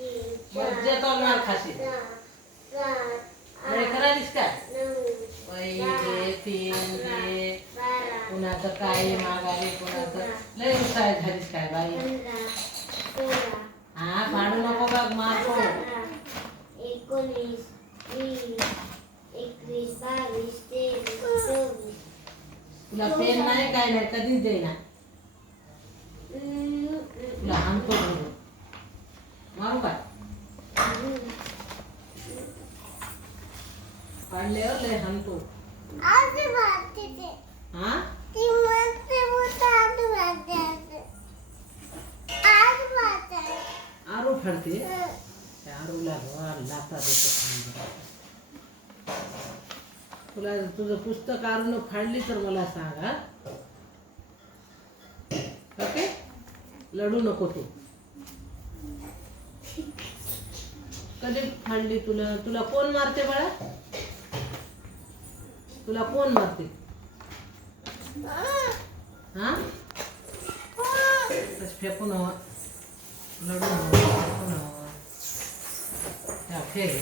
मज्जा तो मार खाशील. लय करालीस काय? पहिले तीन घे, कुणाचं काय मागावे, कुणाचं लय उत्साह झालीस काय बाई. हा पाडू नको बघ मारतो. 19, 20, 21, 22, 23, 24. तुला पेन नाही काय नाही कधीच देईना. तुला आणतो म्हणून. मारू काय? पाडल्यावर लय हाणतो. हा आरू फडते. त्या आरूला लाथा देतो. तुला तुझं पुस्तक आरूनं फाडली तर मला सांग हा. ओके लढू नको तू. कधी फाडली तुला? तुला कोण मारते बाळा? तुला कोण मारते? हा फेकून हवं. लढू नको, फेकून हवं. त्या फेक.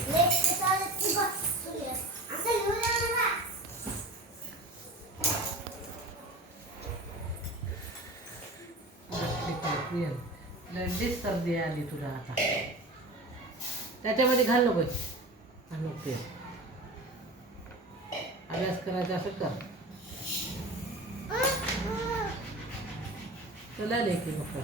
लगेच सर्दी आली तुला आता. त्याच्यामध्ये घाल नको. नको अभ्यास करायचा असं कर. चला लेकी नको.